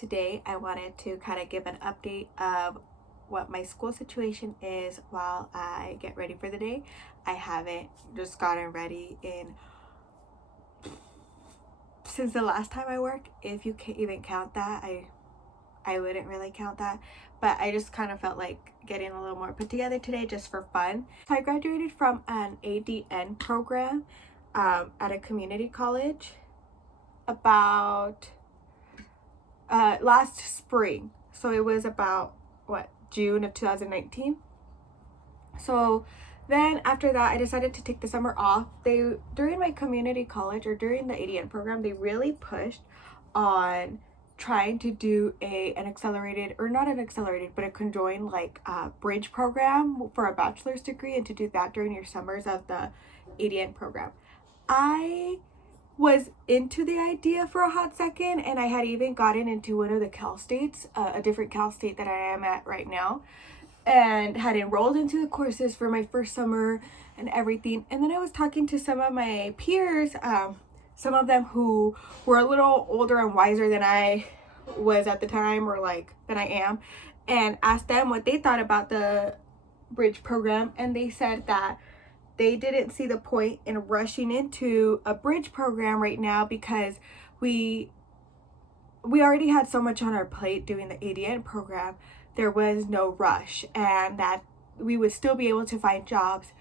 today I wanted to kind of give an update of what my school situation is while I get ready for the day. I haven't just gotten ready since the last time I worked. If you can even count that, I wouldn't really count that, but I just kind of felt like getting a little more put together today just for fun. So I graduated from an ADN program at a community college about last spring. So it was about June of 2019. So then after that I decided to take the summer off. During my community college, or during the ADN program, they really pushed on trying to do an accelerated, or not an accelerated, but a conjoined bridge program for a bachelor's degree, and to do that during your summers of the ADN program. I was into the idea for a hot second, and I had even gotten into one of the Cal states, a different Cal state that I am at right now, and had enrolled into the courses for my first summer and everything. And then I was talking to some of my peers, some of them who were a little older and wiser than I was at the time, or than I am, and asked them what they thought about the bridge program. And they said that they didn't see the point in rushing into a bridge program right now because we already had so much on our plate doing the ADN program. There was no rush, and that we would still be able to find jobs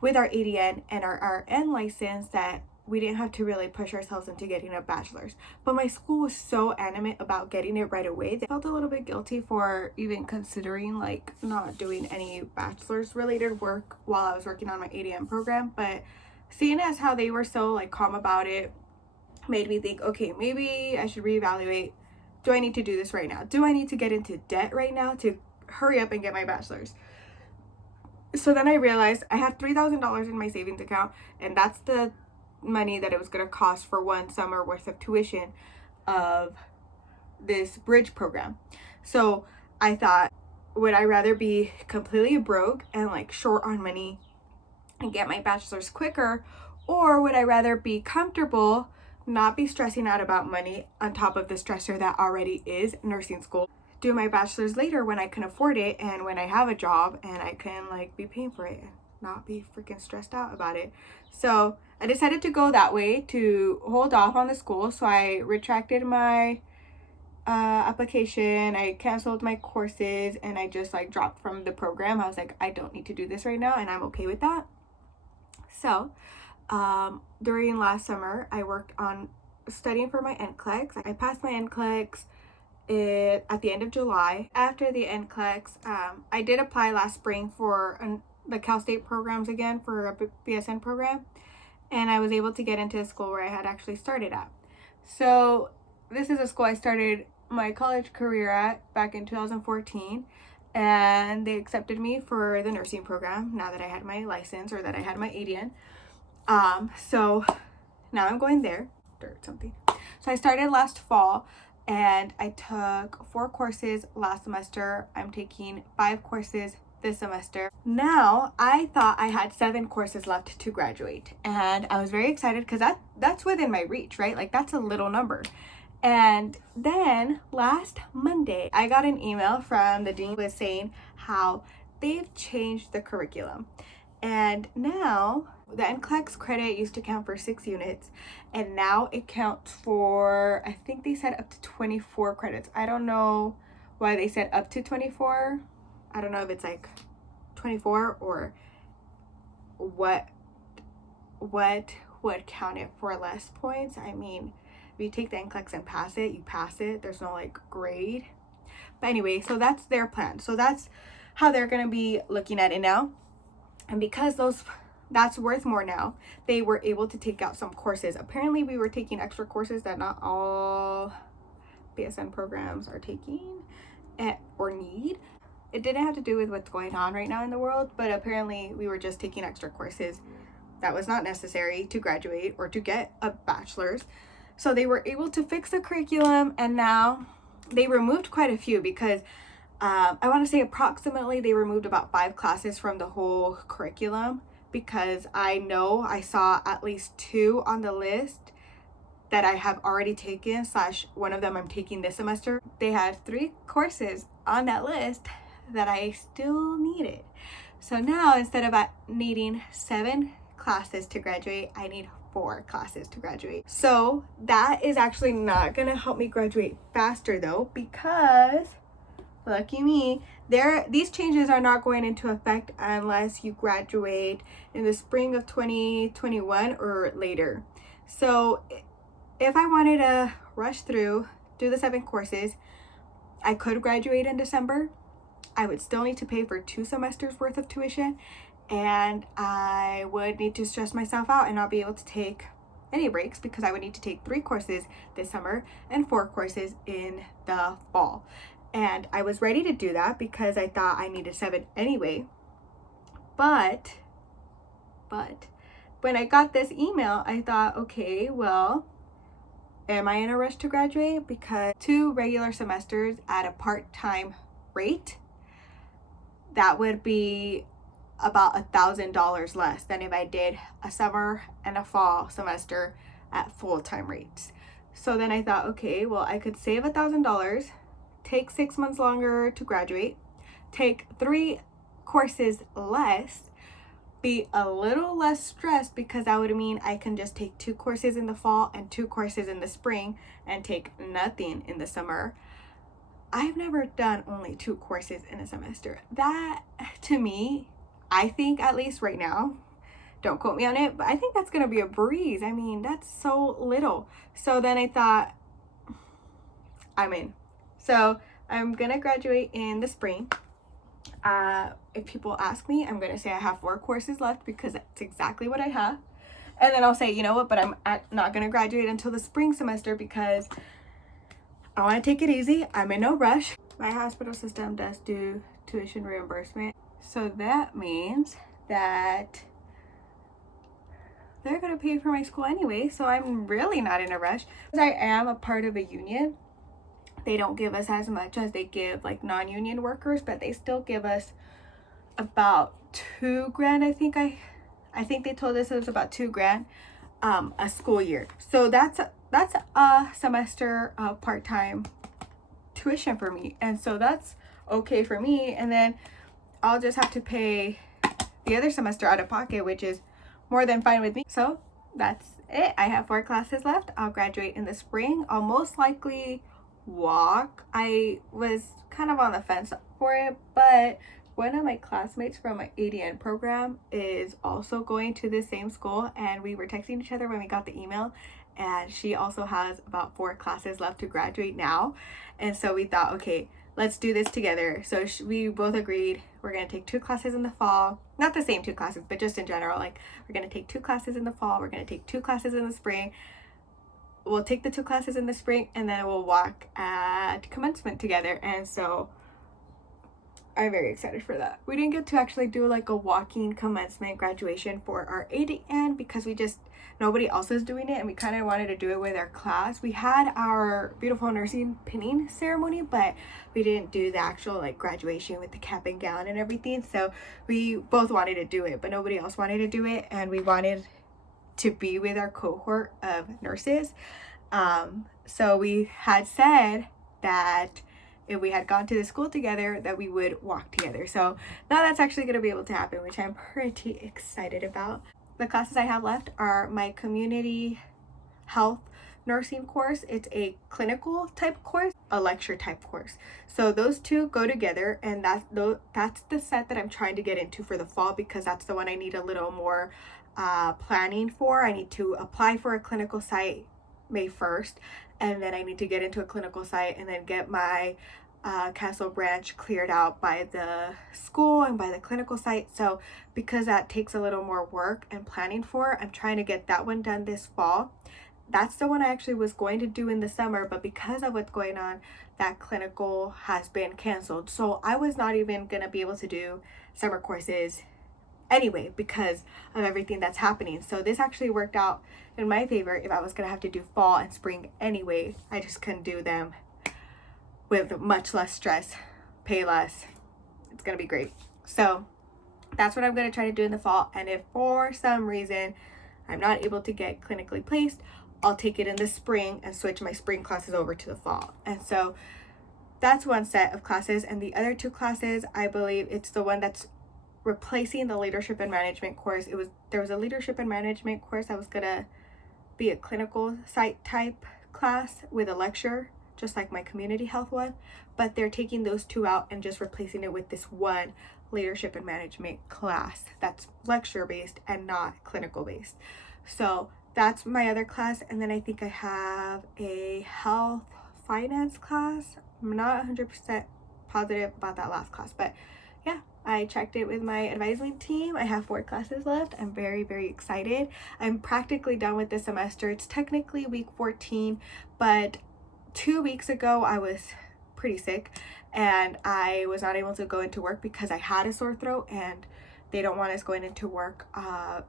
with our ADN and our RN license, that we didn't have to really push ourselves into getting a bachelor's. But my school was so adamant about getting it right away. They felt a little bit guilty for even considering not doing any bachelor's related work while I was working on my ADN program. But seeing as how they were so calm about it made me think, okay, maybe I should reevaluate. Do I need to do this right now? Do I need to get into debt right now to hurry up and get my bachelor's? So then I realized I had $3,000 in my savings account, and that's the money that it was going to cost for one summer worth of tuition of this bridge program. So I thought, would I rather be completely broke and short on money and get my bachelor's quicker, or would I rather be comfortable, not be stressing out about money on top of the stressor that already is nursing school, do my bachelor's later when I can afford it and when I have a job and I can be paying for it and not be freaking stressed out about it? So I decided to go that way, to hold off on the school. So I retracted my application, I canceled my courses, and I just dropped from the program. I was like, I don't need to do this right now, and I'm okay with that. So during last summer, I worked on studying for my NCLEX. I passed my NCLEX at the end of July. After the NCLEX, I did apply last spring for the Cal State programs again, for a BSN program, and I was able to get into a school where I had actually started at. So this is a school I started my college career at back in 2014, and they accepted me for the nursing program now that I had my license, or that I had my ADN. So now I'm going there. So I started last fall, and I took 4 courses last semester. I'm taking 5 courses this semester. Now I thought I had 7 courses left to graduate, and I was very excited because that's within my reach, right? That's a little number. And then last Monday I got an email from the dean was saying how they've changed the curriculum, and now the NCLEX credit used to count for 6 units, and now it counts for, I think they said up to 24 credits. I don't know why they said up to 24. I don't know if it's 24 or what would count it for less points. I mean, if you take the NCLEX and pass it, you pass it. There's no grade. But anyway, so that's their plan. So that's how they're going to be looking at it now. And because that's worth more now, they were able to take out some courses. Apparently we were taking extra courses that not all BSN programs are taking or need. It didn't have to do with what's going on right now in the world, but apparently we were just taking extra courses that was not necessary to graduate or to get a bachelor's. So they were able to fix the curriculum, and now they removed quite a few, because I want to say approximately they removed about 5 classes from the whole curriculum, because I know I saw at least 2 on the list that I have already taken / one of them I'm taking this semester. They had 3 courses on that list that I still needed. So now instead of needing 7 classes to graduate, I need 4 classes to graduate. So that is actually not gonna help me graduate faster though, because lucky me, these changes are not going into effect unless you graduate in the spring of 2021 or later. So if I wanted to rush through, do the 7 courses, I could graduate in December. I would still need to pay for 2 semesters worth of tuition, and I would need to stress myself out and not be able to take any breaks, because I would need to take 3 courses this summer and 4 courses in the fall. And I was ready to do that because I thought I needed 7 anyway. But when I got this email, I thought, okay, well, am I in a rush to graduate? Because 2 regular semesters at a part-time rate, that would be about $1,000 less than if I did a summer and a fall semester at full-time rates. So then I thought, okay, well, I could save $1,000, take 6 months longer to graduate, take 3 courses less, be a little less stressed, because that would mean I can just take 2 courses in the fall and 2 courses in the spring and take nothing in the summer. I've never done only 2 courses in a semester. That, to me, I think, at least right now, don't quote me on it, but I think that's gonna be a breeze. I mean, that's so little. So then I thought, I'm in. So I'm gonna graduate in the spring. If people ask me, I'm gonna say I have 4 courses left, because that's exactly what I have. And then I'll say, you know what, but I'm not gonna graduate until the spring semester because I want to take it easy. I'm in no rush. My hospital system does do tuition reimbursement. So that means that they're going to pay for my school anyway. So I'm really not in a rush. Because I am a part of a union, they don't give us as much as they give like non-union workers, but they still give us about $2 grand. I think they told us it was about $2 grand a school year. So that's a semester of part-time tuition for me, and so that's okay for me. And then I'll just have to pay the other semester out of pocket, which is more than fine with me. So that's it. I have 4 classes left. I'll graduate in the spring. I'll most likely walk. I was kind of on the fence for it, but one of my classmates from my ADN program is also going to the same school, and we were texting each other when we got the email, and she also has about 4 classes left to graduate now. And so we thought, okay, let's do this together. So we both agreed we're going to take 2 classes in the fall, not the same 2 classes, but just in general, like we're going to take 2 classes in the fall, we're going to take 2 classes in the spring. We'll take the 2 classes in the spring, and then we'll walk at commencement together. And so I'm very excited for that. We didn't get to actually do like a walking commencement graduation for our ADN because nobody else is doing it, and we kind of wanted to do it with our class. We had our beautiful nursing pinning ceremony, but we didn't do the actual like graduation with the cap and gown and everything. So we both wanted to do it, but nobody else wanted to do it, and we wanted to be with our cohort of nurses. So we had said that if we had gone to the school together, that we would walk together. So now that's actually going to be able to happen, which I'm pretty excited about. The classes I have left are my community health nursing course. It's a clinical type course, a lecture type course. So those 2 go together, and that's the set that I'm trying to get into for the fall, because that's the one I need a little more planning for. I need to apply for a clinical site May 1st, and then I need to get into a clinical site and then get my Castle branch cleared out by the school and by the clinical site. So because that takes a little more work and planning for, I'm trying to get that one done this fall. That's the one I actually was going to do in the summer, but because of what's going on, that clinical has been canceled. So I was not even going to be able to do summer courses anyway because of everything that's happening. So this actually worked out in my favor. If I was going to have to do fall and spring anyway, I just couldn't do them with much less stress, pay less. It's going to be great. So that's what I'm going to try to do in the fall. And if for some reason I'm not able to get clinically placed, I'll take it in the spring and switch my spring classes over to the fall. And so that's one set of classes. And the other two classes, I believe it's the one that's replacing the leadership and management course. There was a leadership and management course that was gonna be a clinical site type class with a lecture, just like my community health one, but they're taking those two out and just replacing it with this one leadership and management class that's lecture based and not clinical based. So that's my other class. And then I think I have a health finance class. I'm not 100% positive about that last class, but yeah, I checked it with my advising team. I have 4 classes left. I'm very, very excited. I'm practically done with this semester. It's technically week 14, but 2 weeks ago I was pretty sick and I was not able to go into work because I had a sore throat, and they don't want us going into work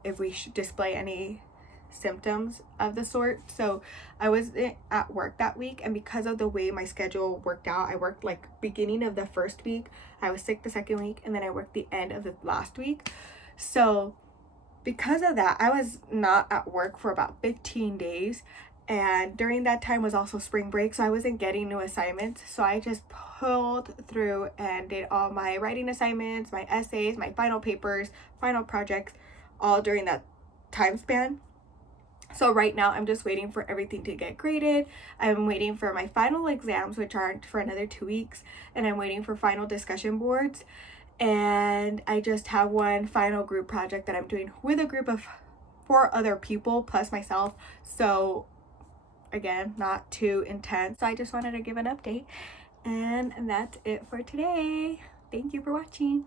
if we display any symptoms of the sort. So I wasn't at work that week, and because of the way my schedule worked out, I worked like beginning of the first week, I was sick the second week, and then I worked the end of the last week. So because of that, I was not at work for about 15 days, and during that time was also spring break, so I wasn't getting new assignments. So I just pulled through and did all my writing assignments, my essays, my final papers, final projects, all during that time span. So right now I'm just waiting for everything to get graded. I'm waiting for my final exams, which aren't for another 2 weeks, and I'm waiting for final discussion boards. And I just have one final group project that I'm doing with a group of 4 other people plus myself. So again, not too intense. So I just wanted to give an update, and that's it for today. Thank you for watching.